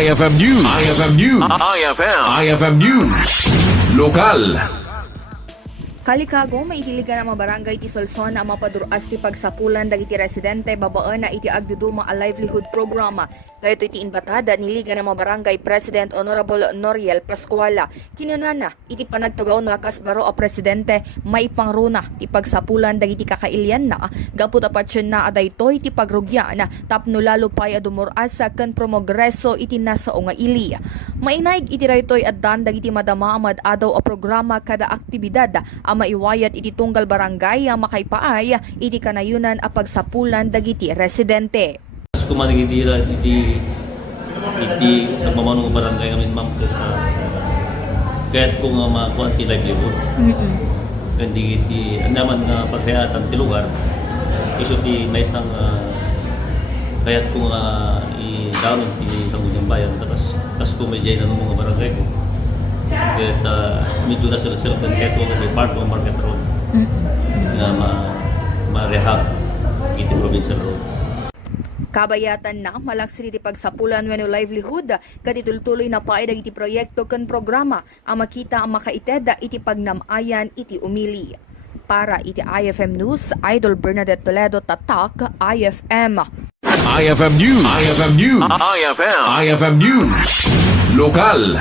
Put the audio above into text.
IFM News. IFM News. IFM News. Lokal. Kalikago, maitiligan ang mga barangay ti Solson ang mapaduras ti pagsapulan dagiti residente babaan na iti agduduma a livelihood programa. Dahito iti inbatada niligan ang mga barangay President Honorable Noriel Pascuala. Kinunana, iti panagtugaw na kasbaro a presidente maipangruna ti pagsapulan dagiti kakailyan na gaput apatsyon na adaytoy ti pagrugya na tapno lalo pay adumuras ken promogreso iti nasa nga ili. Mainaig iti raytoy addan dagiti madama amad adaw a programa kada aktibidad a maiwayat iti tunggal barangay a makaipaay iti kanayunan a pagsapulan dagiti residente. Kumanigidira iti sa mamanong barangay ngamin ma'am kaya't kung makuha ti livelihood kandi iti andaman nga pagsayatan ti lugar iso ti may isang kaya't kung i-down ti Sangguniang Bayan tapos kung may dyan ng mga barangay ko kaya't medyo na sila kahit kung may part ng market road nga ma-rehab iti provincial road. Kabayatan na malaksiri ti pagsapulan wenno livelihood katitultuloy na paay dagiti proyekto ken programa ang makita ang makaited iti pagnamayan iti umili. Para iti IFM News, Idol Bernadette Toledo, Tatak, IFM. IFM News. IFM News. IFM News. Lokal.